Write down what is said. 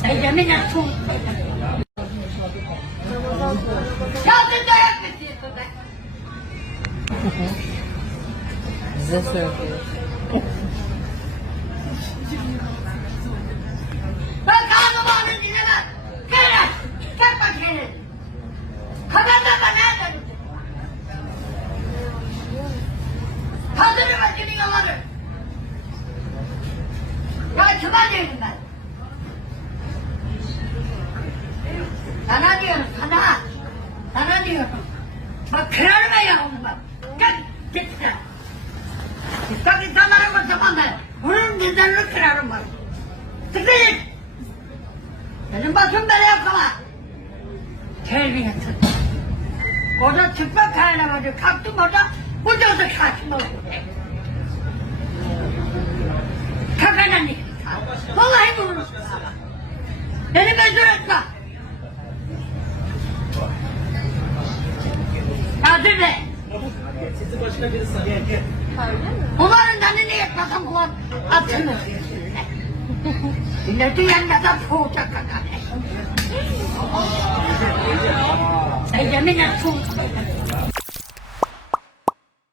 Sen yemin et sus. Ya sen dayak mı istiyorsun be? Bize söylüyor. Ben kanunu dinlemem. Kırın. Tek bakayım. Kafanda nerede? Kaldırır başını yalanır. Ya kime diyorum ben? Sana diyorum sana. Sana diyorum. Bak kırarım ayağımı bak. Git sen. Bak insanlara baksamam ben. Bunun dizlerini kırarım bak. Sıkı git. Benim başım böyle yapsana. Terbiyesiz. Orada çıkma kaynamadı. Kalktım orada. Bu da karşıma oldu. Kafana ne? Vallahi bunu. Beni mezur etme. Kadir Bey. Sizi başka birisi sanıyor. Bunların canını yetmesem ulan atılır. Milleti yenmeden soğuyacak kadar. Sen yemin et soğuk.